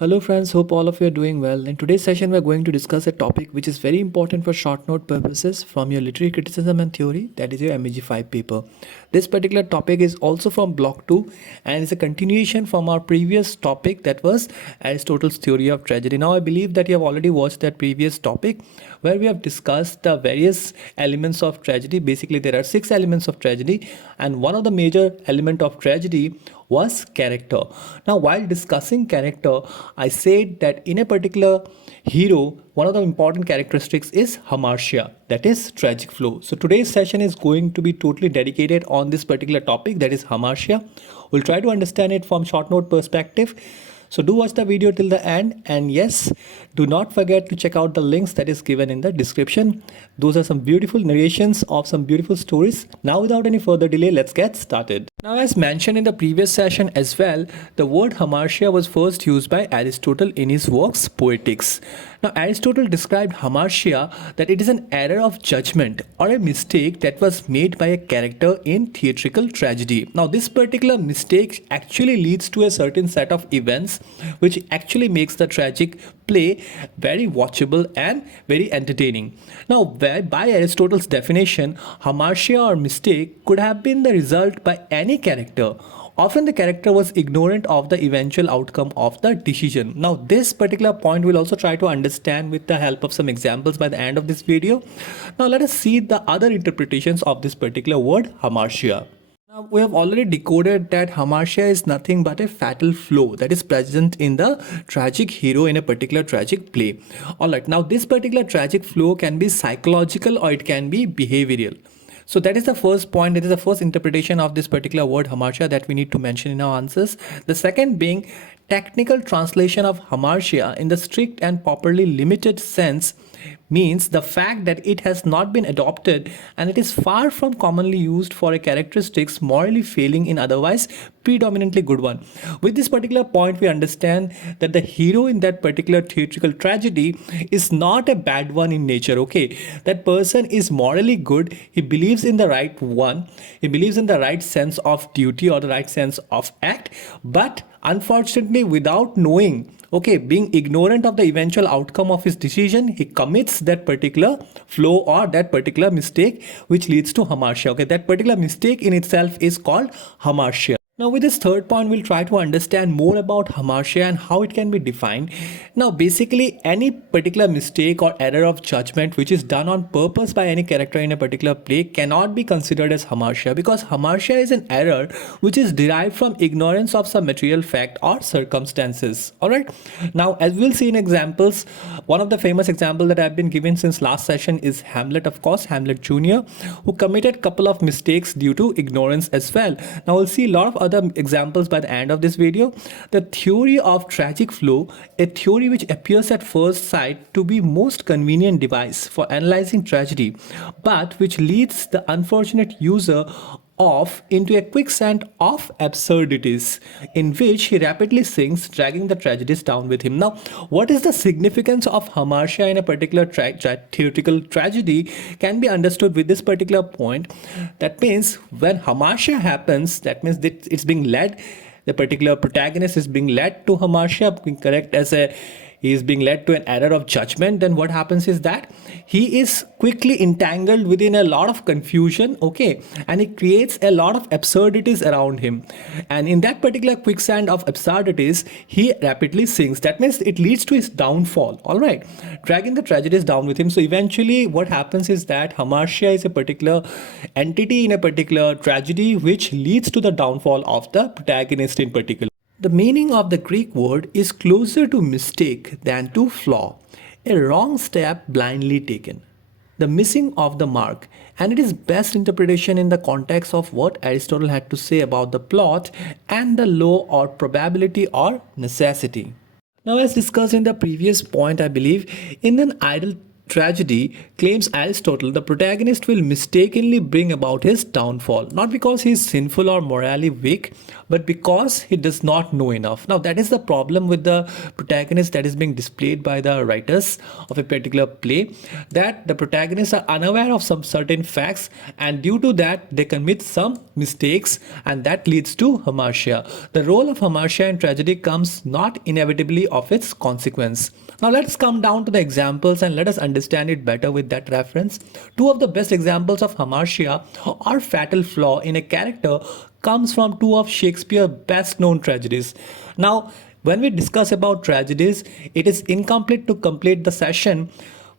Hello friends, hope all of you are doing well. In today's session, we're going to discuss a topic which is very important for short note purposes from your literary criticism and theory, that is your MEG5 paper. This particular topic is also from block 2 and is a continuation from our previous topic, that was Aristotle's theory of tragedy. Now I believe that you have already watched that previous topic where we have discussed the various elements of tragedy. Basically there are 6 elements of tragedy, and one of the major element of tragedy was character. Now, while discussing character, I said that in a particular hero, one of the important characteristics is hamartia, that is tragic flow. So today's session is going to be totally dedicated on this particular topic, that is hamartia. We'll try to understand it from short note perspective. So do watch the video till the end, and yes, do not forget to check out the links that is given in the description. Those are some beautiful narrations of some beautiful stories. Now without any further delay, let's get started. Now as mentioned in the previous session as well, the word hamartia was first used by Aristotle in his works Poetics. Now Aristotle described hamartia that it is an error of judgment or a mistake that was made by a character in theatrical tragedy. Now this particular mistake actually leads to a certain set of events which actually makes the tragic play very watchable and very entertaining. Now by Aristotle's definition, hamartia or mistake could have been the result by any character. Often the character was ignorant of the eventual outcome of the decision. Now this particular point we'll also try to understand with the help of some examples by the end of this video. Now let us see the other interpretations of this particular word hamartia. Now we have already decoded that hamartia is nothing but a fatal flaw that is present in the tragic hero in a particular tragic play. Alright, now this particular tragic flaw can be psychological or it can be behavioral. So that is the first point, that is the first interpretation of this particular word hamartia that we need to mention in our answers. The second being technical translation of hamartia in the strict and properly limited sense means the fact that it has not been adopted and it is far from commonly used for a characteristics morally failing in otherwise predominantly good one. With this particular point we understand that the hero in that particular theatrical tragedy is not a bad one in nature. Okay, that person is morally good, he believes in the right one, he believes in the right sense of duty or the right sense of act, but unfortunately without knowing, okay, being ignorant of the eventual outcome of his decision, he commits that particular flaw or that particular mistake which leads to hamartia. Okay, that particular mistake in itself is called hamartia. Now with this third point, we'll try to understand more about hamartia and how it can be defined. Now basically any particular mistake or error of judgment which is done on purpose by any character in a particular play cannot be considered as hamartia, because hamartia is an error which is derived from ignorance of some material fact or circumstances. Alright, now as we'll see in examples, one of the famous example that I've been given since last session is Hamlet, of course, Hamlet Jr., who committed couple of mistakes due to ignorance as well. Now we'll see a lot of other examples by the end of this video. The theory of tragic flow, a theory which appears at first sight to be most convenient device for analyzing tragedy, but which leads the unfortunate user off into a quicksand of absurdities in which he rapidly sinks, dragging the tragedies down with him. Now, what is the significance of hamartia in a particular theoretical tragedy can be understood with this particular point. That means when hamartia happens, that means that it's being led, the particular protagonist is being led to hamartia, being correct as a he is being led to an error of judgment, then what happens is that he is quickly entangled within a lot of confusion, okay, and it creates a lot of absurdities around him, and in that particular quicksand of absurdities he rapidly sinks. That means it leads to his downfall, all right, dragging the tragedies down with him. So eventually what happens is that hamartia is a particular entity in a particular tragedy which leads to the downfall of the protagonist in particular. The meaning of the Greek word is closer to mistake than to flaw, a wrong step blindly taken, the missing of the mark, and it is best interpretation in the context of what Aristotle had to say about the plot and the law or probability or necessity. Now as discussed in the previous point, I believe in an ideal tragedy, claims Aristotle, the protagonist will mistakenly bring about his downfall, not because he is sinful or morally weak, but because he does not know enough. Now, that is the problem with the protagonist that is being displayed by the writers of a particular play, that the protagonists are unaware of some certain facts, and due to that, they commit some mistakes, and that leads to hamartia. The role of hamartia in tragedy comes not inevitably of its consequence. Now let's come down to the examples and let us understand it better with that reference. Two of the best examples of hamartia or fatal flaw in a character comes from two of Shakespeare's best known tragedies. Now, when we discuss about tragedies, it is incomplete to complete the session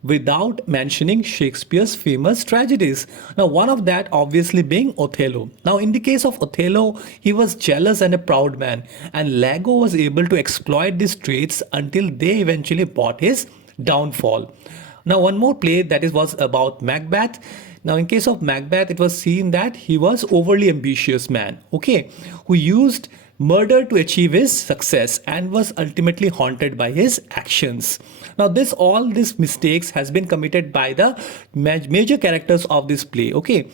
without mentioning Shakespeare's famous tragedies. Now, one of that obviously being Othello. Now, in the case of Othello, he was jealous and a proud man, and Iago was able to exploit these traits until they eventually brought his downfall. Now, one more play that was about Macbeth. Now, in case of Macbeth, it was seen that he was overly ambitious man, okay, who used murder to achieve his success and was ultimately haunted by his actions. Now, all these mistakes has been committed by the major characters of this play, okay.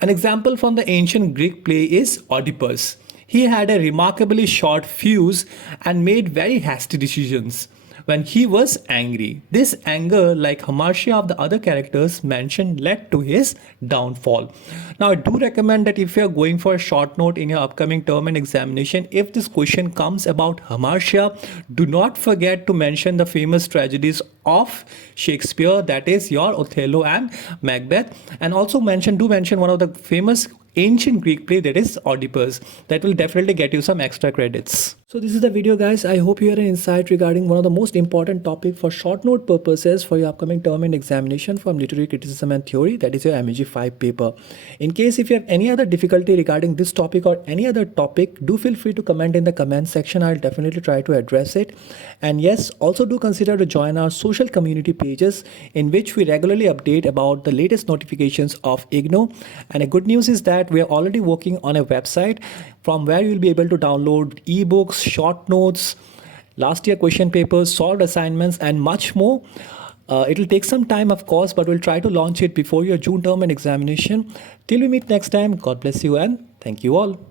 An example from the ancient Greek play is Oedipus. He had a remarkably short fuse and made very hasty decisions when he was angry. This anger, like hamartia of the other characters mentioned, led to his downfall. Now, I do recommend that if you are going for a short note in your upcoming term and examination, if this question comes about hamartia, do not forget to mention the famous tragedies of Shakespeare, that is your Othello and Macbeth, and also do mention one of the famous ancient Greek play, that is Oedipus. That will definitely get you some extra credits. So this is the video, guys. I hope you had an insight regarding one of the most important topic for short note purposes for your upcoming term and examination from literary criticism and theory, that is your MEG 5 paper. In case if you have any other difficulty regarding this topic or any other topic, do feel free to comment in the comment section. I'll definitely try to address it. And yes, also do consider to join our social community pages in which we regularly update about the latest notifications of IGNOU. And a good news is that we are already working on a website from where you'll be able to download ebooks, short notes, last year question papers, solved assignments, and much more. It'll take some time, of course, but we'll try to launch it before your June term and examination. Till we meet next time, God bless you and thank you all.